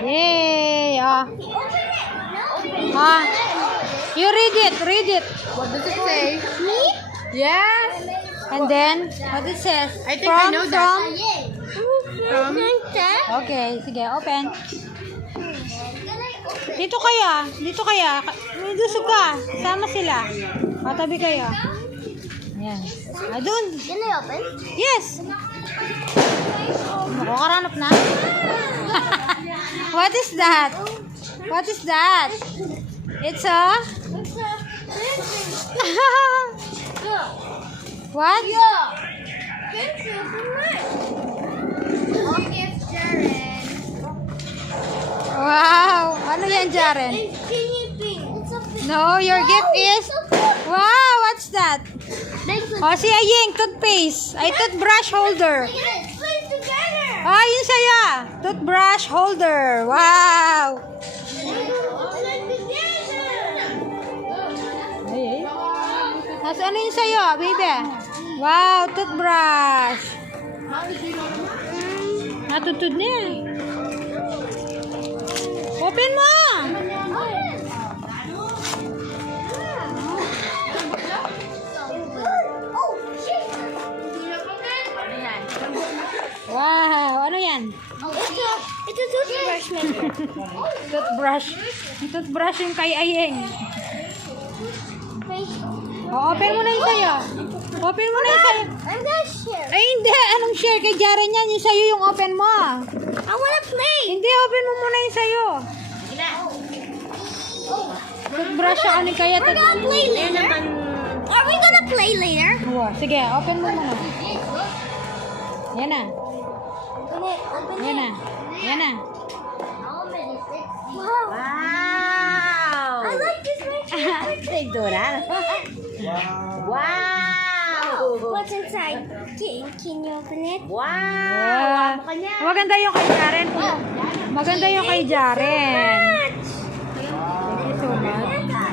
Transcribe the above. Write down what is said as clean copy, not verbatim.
Yay! You read it. Read it. What does it say? Me? Yes. And then, what it says? I think I know that. From? Okay, sige, open. Dito kaya. Dito kaya. Dusog ka. Sama sila. Matabi kayo. Ayan. Doon. Can I open? Yes. Makakaranap na. What is that? What is that? It's a... What? Okay, it's Jaren. Wow. Ano yan, Jaren? It's skinny pink. It's a pink. No, your gift is... Wow, what's that? Oh, si Aying, toothpaste. Ay, toothbrush holder. Look at it. Put it together. Ah, yun sa'yo. Toothbrush holder. Wow. Put it together. Ay, ay. Ano yun sa'yo, baby? Wow, toothbrush. Natutod na yan. Open mo. Wow, ano yan? It's a toothbrush maker. Toothbrush. Toothbrush yung kay Ayeng. Open mo na yung sa'yo. Open mo na yung sa'yo. I'm gonna share. Ay, hindi. Anong share? Kay Jaren yan. Yung sa'yo yung open mo. I wanna play. Hindi, open mo muna yung sa'yo. Toothbrush siya. Ano kaya? We're gonna play later. Are we gonna play later? Sige, open mo muna. Yan na. Open Yan na. Yan na. Wow. Wow. I like this picture. Tignan. Wow. What's inside? Can you open it? Wow. Maganda yung kay Jaren. Maganda yung kay Jaren. Much. Thank you so much.